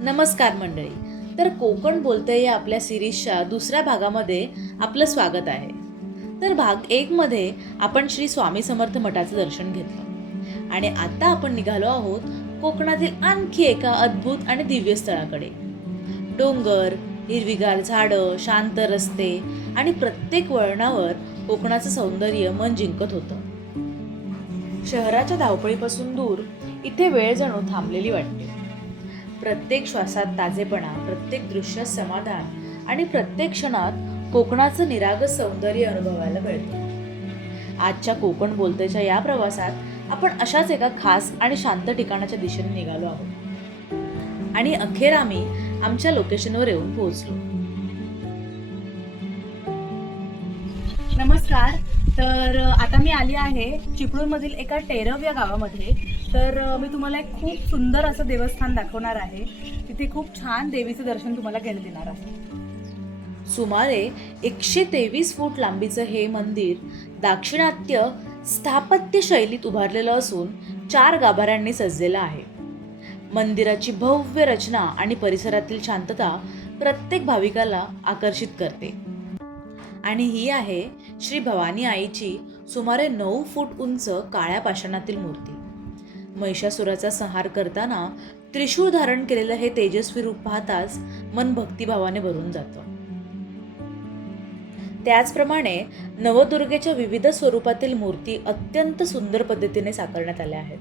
नमस्कार मंडळी. तर कोकण बोलतंय या आपल्या सिरीजच्या दुसऱ्या भागामध्ये आपलं स्वागत आहे. तर भाग 1 मध्ये आपण श्री स्वामी समर्थ मठाचं दर्शन घेतलं आणि आता आपण निघालो आहोत कोकणातील आणखी एका अद्भुत आणि दिव्य स्थळाकडे. डोंगर, हिरवीगार झाडं, शांत रस्ते आणि प्रत्येक वळणावर कोकणाचं सौंदर्य मन जिंकत होतं. शहराच्या धावपळीपासून दूर इथे वेळ जणू थांबलेली वाटते. प्रत्येक श्वासात ताजेपणा, प्रत्येक दृश्यात समाधान आणि प्रत्येक क्षणात कोकणाचं निरागस सौंदर्य अनुभवायला मिळतं. आजच्या कोकण बोलतेच्या या प्रवासात आपण अशाच एका खास आणि शांत ठिकाणाच्या दिशेने निघालो आहोत आणि अखेर आम्ही आमच्या लोकेशनवर येऊन पोहोचलो. नमस्कार. तर आता मी आली आहे चिपळूणमधील एका टेरव या गावामध्ये. तर मी तुम्हाला एक खूप सुंदर असं देवस्थान दाखवणार आहे. तिथे खूप छान देवीचं दर्शन तुम्हाला घेणं देणार आहे. सुमारे 123 फूट लांबीचं हे मंदिर दाक्षिणात्य स्थापत्य शैलीत उभारलेलं असून 4 गाभाऱ्यांनी सजलेलं आहे. मंदिराची भव्य रचना आणि परिसरातील शांतता प्रत्येक भाविकाला आकर्षित करते. आणि ही आहे श्री भवानी आईची सुमारे 9 फूट उंच काळ्या पाषाणातील मूर्ती. महिषासुराचा संहार करताना त्रिशूळ धारण केलेलं हे तेजस्वी रूप पाहताच मन भक्तिभावाने भरून जातं. त्याचप्रमाणे नवदुर्गेच्या विविध स्वरूपातील मूर्ती अत्यंत सुंदर पद्धतीने साकारण्यात आल्या आहेत.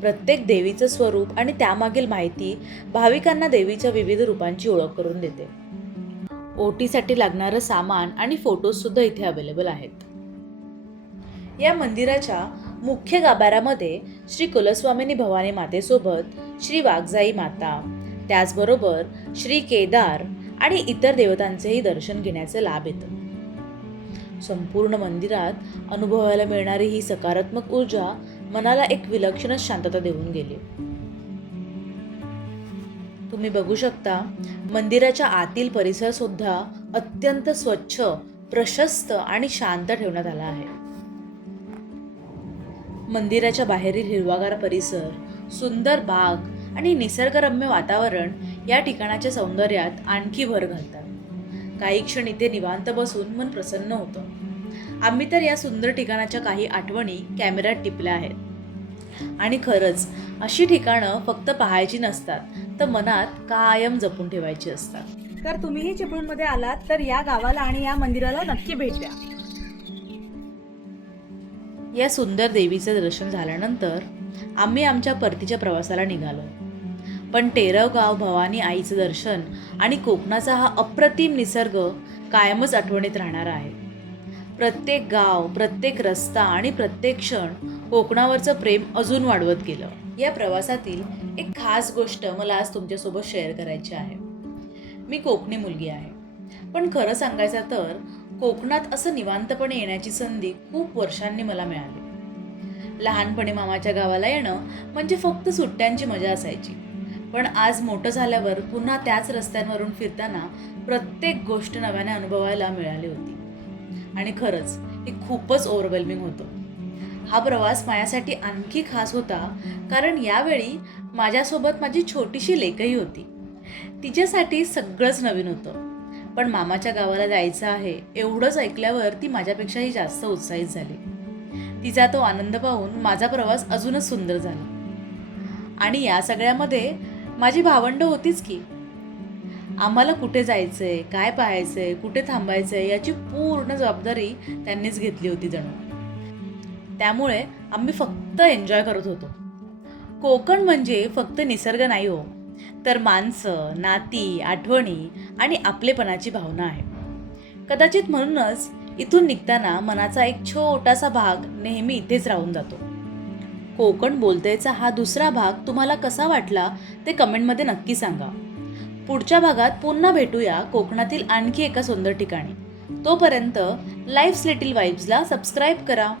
प्रत्येक देवीचं स्वरूप आणि त्यामागील माहिती भाविकांना देवीच्या विविध रूपांची ओळख करून देते. ओटीसाठी लागणारं सामान आणि फोटोज सुद्धा इथे अवेलेबल आहेत. या मंदिराच्या मुख्य गाभाऱ्यामध्ये श्री कुलस्वामिनी भवानी मातेसोबत श्री वाघजाई माता, त्याचबरोबर श्री केदार आणि इतर देवतांचेही दर्शन घेण्याचे लाभ येतं. संपूर्ण मंदिरात अनुभवायला मिळणारी ही सकारात्मक ऊर्जा मनाला एक विलक्षणच शांतता देऊन गेली. तुम्ही बघू शकता, मंदिराच्या आतील परिसर सुद्धा अत्यंत स्वच्छ, प्रशस्त आणि शांत ठेवण्यात आला आहे. मंदिराच्या बाहेरील हिरवागार परिसर, सुंदर बाग आणि निसर्गरम्य वातावरण या ठिकाणाच्या सौंदर्यात आणखी भर घालतात. काही क्षण इथे निवांत बसून मन प्रसन्न होतं. आम्ही तर या सुंदर ठिकाणाच्या काही आठवणी कॅमेऱ्यात टिपल्या आहेत. आणि खरंच अशी ठिकाणं फक्त पाहायची नसतात, तर मनात कायम जपून ठेवायची असतात. तर तुम्हीही चिपळूणमध्ये आलात तर या गावाला आणि या मंदिराला नक्की भेट द्या. या सुंदर देवीचं दर्शन झाल्यानंतर आम्ही आमच्या परतीच्या प्रवासाला निघालो. पण टेरव गाव भवानी आईचं दर्शन आणि कोकणाचा हा अप्रतिम निसर्ग कायमच आठवणीत राहणार आहे. प्रत्येक गाव, प्रत्येक रस्ता आणि प्रत्येक क्षण कोकणावरचं प्रेम अजून वाढवत गेलं. या प्रवासातील एक खास गोष्ट मला आज तुमच्यासोबत शेअर करायची आहे. मी कोकणी मुलगी आहे, पण खरं सांगायचं तर कोकणात असं निवांतपणे येण्याची संधी खूप वर्षांनी मला मिळाली. लहानपणी मामाच्या गावाला येणं म्हणजे फक्त सुट्ट्यांची मजा असायची. पण आज मोठं झाल्यावर पुन्हा त्याच रस्त्यांवरून फिरताना प्रत्येक गोष्ट नव्याने अनुभवायला मिळाली होती. आणि खरंच हे खूपच ओव्हरवेल्मिंग होतं. हा प्रवास माझ्यासाठी आणखी खास होता कारण यावेळी माझ्यासोबत माझी छोटीशी लेकही होती. तिच्यासाठी सगळंच नवीन होतं. पण मामाच्या गावाला जायचं आहे एवढंच ऐकल्यावर ती माझ्यापेक्षाही जास्त उत्साहित झाली. तिचा तो आनंद पाहून माझा प्रवास अजूनच सुंदर झाला. आणि या सगळ्यामध्ये माझी भावंडं होतीच की. आम्हाला कुठे जायचंय, काय पाहायचंय, कुठे थांबायचंय याची पूर्ण जबाबदारी त्यांनीच घेतली होती जणू. त्यामुळे आम्ही फक्त एन्जॉय करत होतो. कोकण म्हणजे फक्त निसर्ग नाही हो, तर माणसं, नाती, आठवणी आणि आपलेपणाची भावना आहे. कदाचित म्हणूनच इथून निघताना मनाचा एक छोटासा भाग नेहमी इथेच राहून जातो. कोकण बोलतेचा हा दुसरा भाग तुम्हाला कसा वाटला ते कमेंटमध्ये नक्की सांगा. पुढच्या भागात पुन्हा भेटूया कोकणातील आणखी एका सुंदर ठिकाणी. तोपर्यंत लाईफ्स लिटिल वाईब्सला सबस्क्राईब करा.